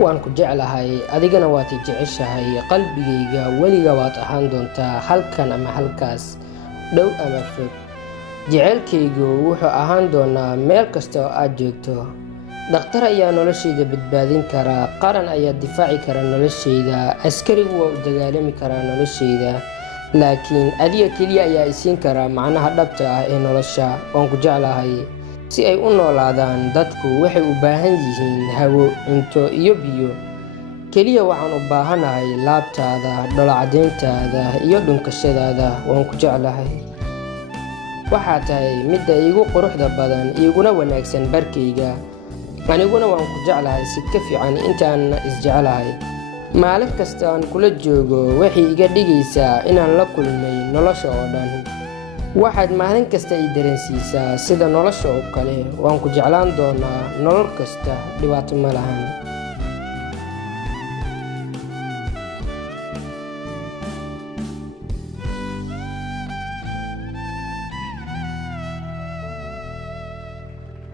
waan ku jeclahay adigana waad i jeceshahay qalbigayga weliga waad ahaan doontaa halkan ama halkaas dhow ama fog jaceylkaygu wuxuu ahaan doonaa meel kasta oo aad joogto dhakhtar ayaa noloshayda badbaadin karaa qaran ayaa difaaci kara noloshayda askarigu waa u dagaalami karaa noloshayda laakiin adiga keliya ayaa isiin karaa macnaha dhabta ah ee nolosha waan ku jeclahay si ay u noolaadaan dadku waxay u baahan yihiin hawo cunto iyo biyo keliya waxaan u baahanahay laabtaada dholocadeyntaada iyo dhunkashadaada waan ku jeclahay waxaa tahay midda iigu quruxda badan iiguna wanaagsan barkayga aniguna waan ku jeclahay si ka fiican intaan isjeclahay maalin kasta aan kula joogo waxay iga dhigaysaa inaan la kulmay nolosha oo dhan waxaad maalin kasta i dareensiisaa sida nolosha oo kale waan ku jeclaan doonaa nolol kasta dhibaato ma lahan